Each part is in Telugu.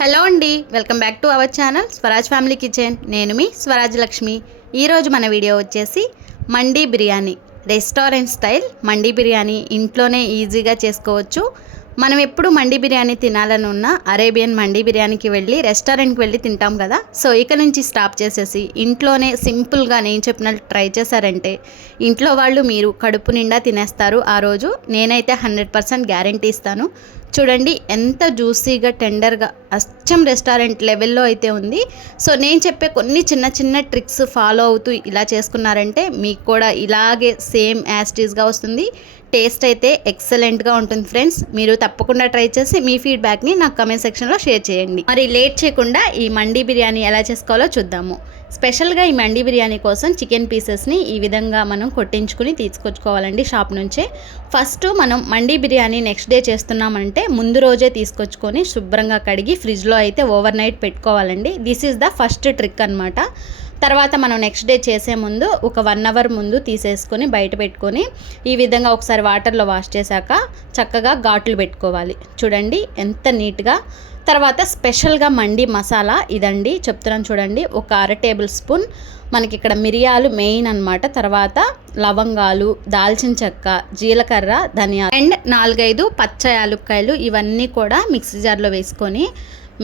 హలో అండి welcome back to our channel Swaraj family kitchen. నేను మీ స్వరాజ్ లక్ష్మి. ఈరోజు మన వీడియో వచ్చేసి mandi biryani. Restaurant style mandi biryani. ఇంట్లోనే ఈజీగా చేసుకోవచ్చు. మనం ఎప్పుడు మండి బిర్యానీ తినాలని ఉన్న అరేబియన్ మండి బిర్యానీకి వెళ్ళి రెస్టారెంట్కి వెళ్ళి తింటాం కదా. సో ఇక నుంచి స్టాప్ చేసేసి ఇంట్లోనే సింపుల్గా నేను చెప్పినట్టు ట్రై చేశారంటే ఇంట్లో వాళ్ళు మీరు కడుపు నిండా తినేస్తారు ఆ రోజు. నేనైతే హండ్రెడ్ పర్సెంట్ గ్యారంటీ ఇస్తాను. చూడండి ఎంత జ్యూసీగా టెండర్గా అచ్చం రెస్టారెంట్ లెవెల్లో అయితే ఉంది. సో నేను చెప్పే కొన్ని చిన్న చిన్న ట్రిక్స్ ఫాలో అవుతూ ఇలా చేసుకున్నారంటే మీకు కూడా ఇలాగే సేమ్ యాస్టీస్గా వస్తుంది. టేస్ట్ అయితే ఎక్సలెంట్గా ఉంటుంది ఫ్రెండ్స్. మీరు తప్పకుండా ట్రై చేసి మీ ఫీడ్బ్యాక్ని నాకు కమెంట్ సెక్షన్లో షేర్ చేయండి. మరి లేట్ చేయకుండా ఈ మండీ బిర్యానీ ఎలా చేసుకోవాలో చూద్దాము. స్పెషల్గా ఈ మండీ బిర్యానీ కోసం చికెన్ పీసెస్ని ఈ విధంగా మనం కొట్టించుకుని తీసుకొచ్చుకోవాలండి షాప్ నుంచే. ఫస్ట్ మనం మండీ బిర్యానీ నెక్స్ట్ డే చేస్తున్నామంటే ముందు రోజే తీసుకొచ్చుకొని శుభ్రంగా కడిగి ఫ్రిడ్జ్లో అయితే ఓవర్ నైట్ పెట్టుకోవాలండి. This is the first trick అనమాట తర్వాత మనం నెక్స్ట్ డే చేసే ముందు ఒక వన్ అవర్ ముందు తీసేసుకొని బయట పెట్టుకొని ఈ విధంగా ఒకసారి వాటర్లో వాష్ చేశాక చక్కగా ఘాట్లు పెట్టుకోవాలి. చూడండి ఎంత నీట్గా తర్వాత స్పెషల్గా మండి మసాలా ఇదండి. చెప్తున్నాను చూడండి. ఒక అర టేబుల్ స్పూన్ మనకి ఇక్కడ మిరియాలు మెయిన్ అనమాట తర్వాత లవంగాలు దాల్చిన చెక్క జీలకర్ర ధనియాలు అండ్ నాలుగైదు పచ్చ యాలుక్కాయలు ఇవన్నీ కూడా మిక్సీ జార్లో వేసుకొని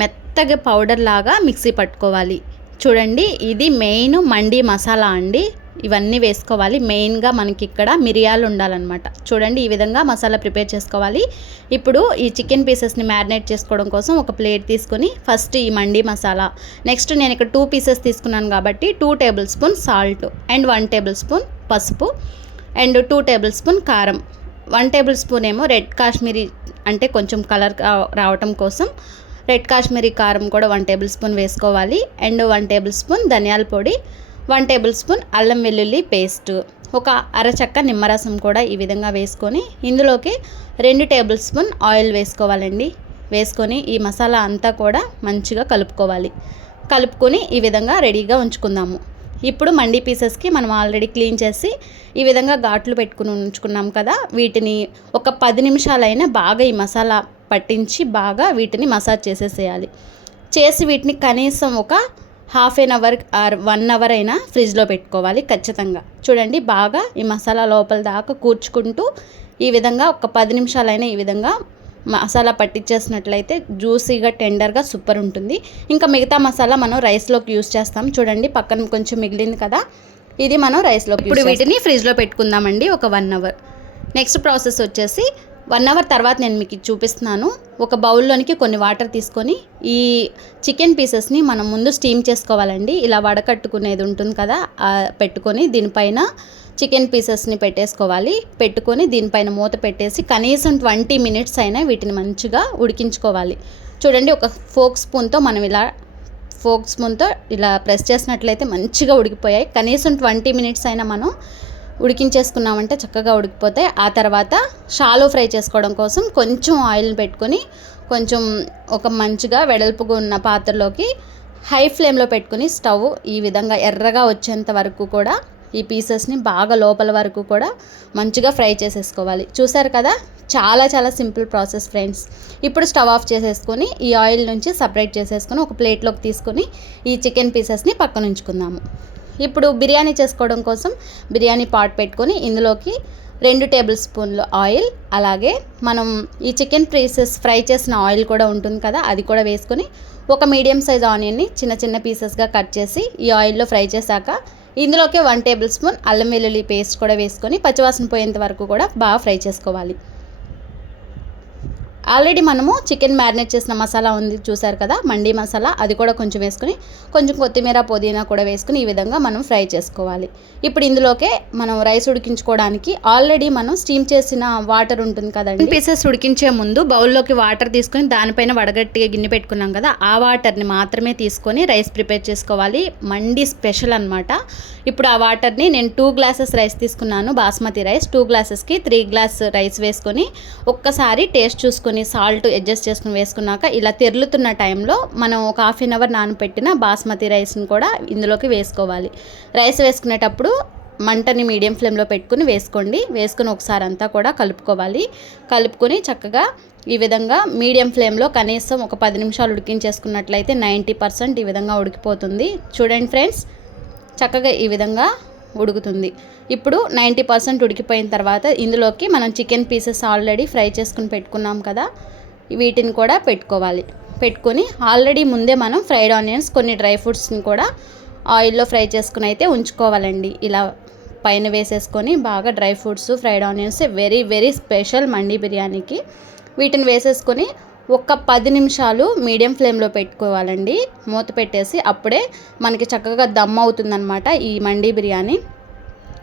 మెత్తగా పౌడర్ లాగా మిక్సీ పట్టుకోవాలి. చూడండి ఇది మెయిన్ మండి మసాలా అండి. ఇవన్నీ వేసుకోవాలి. మెయిన్గా మనకి ఇక్కడ మిరియాలు ఉండాలన్నమాట. చూడండి ఈ విధంగా మసాలా ప్రిపేర్ చేసుకోవాలి. ఇప్పుడు ఈ చికెన్ పీసెస్ని మ్యారినేట్ చేసుకోవడం కోసం ఒక ప్లేట్ తీసుకొని ఫస్ట్ ఈ మండి మసాలా. నెక్స్ట్ నేను ఇక్కడ టూ పీసెస్ తీసుకున్నాను కాబట్టి two tablespoon salt and one tablespoon పసుపు అండ్ టూ టేబుల్ స్పూన్ కారం. వన్ టేబుల్ స్పూన్ ఏమో రెడ్ కాశ్మీరీ అంటే కొంచెం కలర్ రావటం కోసం రెడ్ కాశ్మీరీ కారం కూడా వన్ టేబుల్ స్పూన్ వేసుకోవాలి. అండ్ వన్ టేబుల్ స్పూన్ ధనియాల పొడి వన్ టేబుల్ స్పూన్ అల్లం వెల్లుల్లి పేస్ట్. ఒక అరచక్క నిమ్మరసం కూడా ఈ విధంగా వేసుకొని ఇందులోకి రెండు టేబుల్ స్పూన్ ఆయిల్ వేసుకోవాలండి. వేసుకొని ఈ మసాలా అంతా కూడా మంచిగా కలుపుకోవాలి. కలుపుకొని ఈ విధంగా రెడీగా ఉంచుకుందాము. ఇప్పుడు మండి పీసెస్కి మనం ఆల్రెడీ క్లీన్ చేసి ఈ విధంగా ఘాట్లు పెట్టుకుని ఉంచుకున్నాం కదా. వీటిని ఒక పది నిమిషాలైనా బాగా ఈ మసాలా పట్టించి బాగా వీటిని మసాజ్ చేసేసేయాలి. చేసి వీటిని కనీసం ఒక half an hour or one hour అయినా ఫ్రిడ్జ్లో పెట్టుకోవాలి ఖచ్చితంగా. చూడండి బాగా ఈ మసాలా లోపల దాకా కూర్చుకుంటూ ఈ విధంగా ఒక పది నిమిషాలైనా ఈ విధంగా మసాలా పట్టించేసినట్లయితే జ్యూసీగా టెండర్గా సూపర్ ఉంటుంది. ఇంకా మిగతా మసాలా మనం రైస్లోకి యూస్ చేస్తాం. చూడండి పక్కన కొంచెం మిగిలింది కదా ఇది మనం రైస్లోకి ఇప్పుడు వీటిని ఫ్రిడ్జ్లో పెట్టుకుందామండి ఒక వన్ అవర్. నెక్స్ట్ ప్రాసెస్ వచ్చేసి వన్ అవర్ తర్వాత నేను మీకు చూపిస్తున్నాను. ఒక బౌల్లోనికి కొన్ని వాటర్ తీసుకొని ఈ చికెన్ పీసెస్ని మనం ముందు స్టీమ్ చేసుకోవాలండి. ఇలా వడకట్టుకునేది ఉంటుంది కదా పెట్టుకొని దీనిపైన చికెన్ పీసెస్ని పెట్టేసుకోవాలి. పెట్టుకొని దీనిపైన మూత పెట్టేసి కనీసం ట్వంటీ మినిట్స్ అయినా వీటిని మంచిగా ఉడికించుకోవాలి. చూడండి ఒక ఫోక్ స్పూన్తో మనం ఇలా ఫోక్ స్పూన్తో ఇలా ప్రెస్ చేసినట్లయితే మంచిగా ఉడికిపోయాయి. కనీసం ట్వంటీ మినిట్స్ అయినా మనం ఉడికించేసుకున్నామంటే చక్కగా ఉడికిపోతాయి ఆ తర్వాత షాలో ఫ్రై చేసుకోవడం కోసం కొంచెం ఆయిల్ పెట్టుకొని కొంచెం ఒక మంచిగా వెడల్పుగా ఉన్న పాత్రలోకి హై ఫ్లేమ్లో పెట్టుకుని స్టవ్ ఈ విధంగా ఎర్రగా వచ్చేంత వరకు కూడా ఈ పీసెస్ని బాగా లోపల వరకు కూడా మంచిగా ఫ్రై చేసేసుకోవాలి. చూసారు కదా? చాలా చాలా సింపుల్ ప్రాసెస్ ఫ్రెండ్స్. ఇప్పుడు స్టవ్ ఆఫ్ చేసేసుకొని ఈ ఆయిల్ నుంచి సపరేట్ చేసేసుకొని ఒక ప్లేట్లోకి తీసుకొని ఈ చికెన్ పీసెస్ని పక్కన ఉంచుకుందాము ఇప్పుడు బిర్యానీ చేసుకోవడం కోసం బిర్యానీ పాట్ పెట్టుకొని ఇందులోకి రెండు టేబుల్ స్పూన్లు ఆయిల్ అలాగే మనం ఈ చికెన్ పీసెస్ ఫ్రై చేసిన ఆయిల్ కూడా ఉంటుంది కదా అది కూడా వేసుకొని ఒక మీడియం సైజ్ ఆనియన్ని చిన్న చిన్న పీసెస్గా కట్ చేసి ఈ ఆయిల్లో ఫ్రై చేశాక ఇందులోకి వన్ టేబుల్ స్పూన్ అల్లం వెల్లుల్లి పేస్ట్ కూడా వేసుకొని పచ్చివాసన పోయేంత వరకు కూడా బాగా ఫ్రై చేసుకోవాలి. ఆల్రెడీ మనము చికెన్ మ్యారినేట్ చేసిన మసాలా ఉంది చూసారు కదా మండి మసాలా అది కూడా కొంచెం వేసుకుని కొంచెం కొత్తిమీర పుదీనా కూడా వేసుకుని ఈ విధంగా మనం ఫ్రై చేసుకోవాలి. ఇప్పుడు ఇందులోకే మనం రైస్ ఉడికించుకోవడానికి ఆల్రెడీ మనం స్టీమ్ చేసిన వాటర్ ఉంటుంది కదండి. పీసెస్ ఉడికించే ముందు బౌల్లోకి వాటర్ తీసుకొని దానిపైన వడగట్టిగా గిన్నె పెట్టుకున్నాం కదా ఆ వాటర్ని మాత్రమే తీసుకొని రైస్ ప్రిపేర్ చేసుకోవాలి. మండి స్పెషల్ అనమాట ఇప్పుడు ఆ వాటర్ని నేను టూ గ్లాసెస్ రైస్ తీసుకున్నాను బాస్మతి రైస్ టూ గ్లాసెస్కి త్రీ గ్లాస్ రైస్ వేసుకొని ఒక్కసారి టేస్ట్ చూసుకుని సాల్ట్ అడ్జస్ట్ చేసుకుని వేసుకున్నాక ఇలా తెరులుతున్న టైంలో మనం ఒక హాఫ్ అన్ అవర్ నానపెట్టిన బాస్మతి రైస్ని కూడా ఇందులోకి వేసుకోవాలి. రైస్ వేసుకునేటప్పుడు మంటని మీడియం ఫ్లేమ్లో పెట్టుకుని వేసుకోండి. వేసుకుని ఒకసారి అంతా కూడా కలుపుకోవాలి. కలుపుకొని చక్కగా ఈ విధంగా మీడియం ఫ్లేమ్లో కనీసం ఒక పది నిమిషాలు ఉడికించేసుకున్నట్లయితే నైంటీ పర్సెంట్ ఈ విధంగా ఉడికిపోతుంది. చూడండి ఫ్రెండ్స్ చక్కగా ఈ విధంగా ఉడుకుతుంది. ఇప్పుడు నైంటీ పర్సెంట్ ఉడికిపోయిన తర్వాత ఇందులోకి మనం చికెన్ పీసెస్ ఆల్రెడీ ఫ్రై చేసుకుని పెట్టుకున్నాం కదా వీటిని కూడా పెట్టుకోవాలి. పెట్టుకొని ఆల్రెడీ ముందే మనం ఫ్రైడ్ ఆనియన్స్ కొన్ని డ్రై ఫ్రూట్స్ని కూడా ఆయిల్లో ఫ్రై చేసుకుని అయితే ఉంచుకోవాలండి. ఇలా పైన వేసేసుకొని బాగా dry fruits fried onions very very special mandi బిర్యానీకి వీటిని వేసేసుకొని ఒక పది నిమిషాలు మీడియం ఫ్లేమ్లో పెట్టుకోవాలండి. మూత పెట్టేసి అప్పుడే మనకి చక్కగా దమ్ అవుతుందన్నమాట ఈ మండీ బిర్యానీ.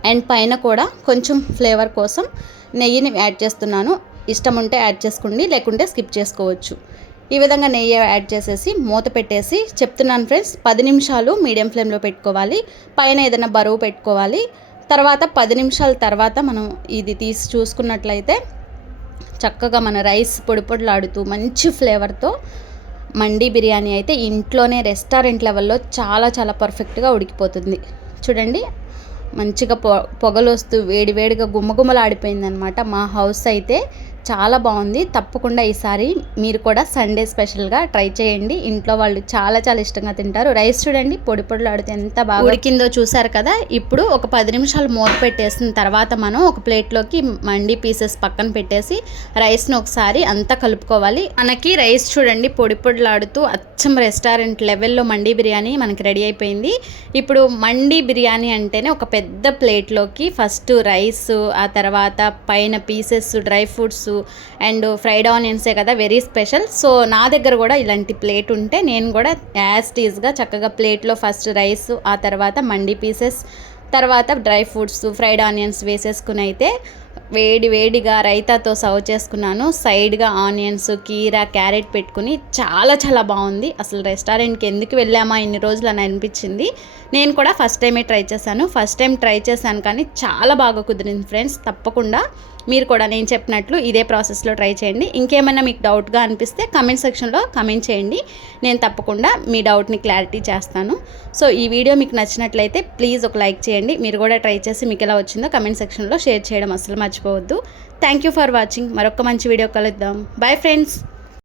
అండ్ పైన కూడా కొంచెం ఫ్లేవర్ కోసం నెయ్యిని యాడ్ చేస్తున్నాను. ఇష్టం ఉంటే యాడ్ చేసుకోండి లేకుంటే స్కిప్ చేసుకోవచ్చు. ఈ విధంగా నెయ్యి యాడ్ చేసేసి మూత పెట్టేసి చెప్తున్నాను ఫ్రెండ్స్ పది నిమిషాలు మీడియం ఫ్లేమ్లో పెట్టుకోవాలి. పైన ఏదైనా బరువు పెట్టుకోవాలి. తర్వాత పది నిమిషాల తర్వాత మనం ఇది తీసి చూసుకున్నట్లయితే చక్కగా మన రైస్ పొడి పొడిలాడుతూ మంచి ఫ్లేవర్తో మండీ బిర్యానీ అయితే ఇంట్లోనే రెస్టారెంట్ లెవెల్లో చాలా చాలా పర్ఫెక్ట్గా ఉడికిపోతుంది. చూడండి మంచిగా పొ పొగలు వస్తూ వేడి వేడిగా గుమ్మగుమ్మలాడిపోయిందనమాట మా హౌస్ అయితే. చాలా బాగుంది. తప్పకుండా ఈసారి మీరు కూడా సండే స్పెషల్గా ట్రై చేయండి. ఇంట్లో వాళ్ళు చాలా చాలా ఇష్టంగా తింటారు. రైస్ చూడండి పొడి పొడులు ఆడితే ఎంత బాగా ఉడికిందో చూసారు కదా? ఇప్పుడు ఒక పది నిమిషాలు మూత పెట్టేసిన తర్వాత మనం ఒక ప్లేట్లోకి మండి పీసెస్ పక్కన పెట్టేసి రైస్ను ఒకసారి అంతా కలుపుకోవాలి. మనకి రైస్ చూడండి పొడి పొడిలాడుతూ అచ్చం రెస్టారెంట్ లెవెల్లో మండి బిర్యానీ మనకి రెడీ అయిపోయింది. ఇప్పుడు మండి బిర్యానీ అంటేనే ఒక పెద్ద ప్లేట్లోకి ఫస్ట్ రైస్ ఆ తర్వాత పైన pieces dry fruits and fried ఆనియన్సే కదా వెరీ స్పెషల్ సో నా దగ్గర కూడా ఇలాంటి ప్లేట్ ఉంటే నేను కూడా యాజ్ టీజ్గా చక్కగా ప్లేట్లో ఫస్ట్ రైస్ ఆ తర్వాత మండి పీసెస్ తర్వాత డ్రై ఫ్రూట్స్ ఫ్రైడ్ ఆనియన్స్ వేసేసుకుని అయితే వేడి వేడిగా రైతాతో సర్వ్ చేసుకున్నాను. సైడ్గా ఆనియన్స్ కీరా క్యారెట్ పెట్టుకుని చాలా చాలా బాగుంది. అసలు రెస్టారెంట్కి ఎందుకు వెళ్ళామా ఇన్ని రోజులు అని అనిపించింది. నేను కూడా ఫస్ట్ టైమే ట్రై చేశాను. ఫస్ట్ టైం ట్రై చేశాను కానీ చాలా బాగా కుదిరింది ఫ్రెండ్స్ తప్పకుండా. మీరు కూడా నేను చెప్పినట్లు ఇదే ప్రాసెస్లో ట్రై చేయండి. ఇంకేమైనా మీకు డౌట్గా అనిపిస్తే కమెంట్ సెక్షన్లో కమెంట్ చేయండి. నేను తప్పకుండా మీ డౌట్ని క్లారిటీ చేస్తాను. సో ఈ వీడియో మీకు నచ్చినట్లయితే ప్లీజ్ ఒక లైక్ చేయండి. మీరు కూడా ట్రై చేసి మీకు ఎలా వచ్చిందో కమెంట్ సెక్షన్లో షేర్ చేయడం అసలు మర్చిపోవద్దు. థ్యాంక్ యూ ఫర్ వాచింగ్ మరొక మంచి వీడియో కలుద్దాం. Bye friends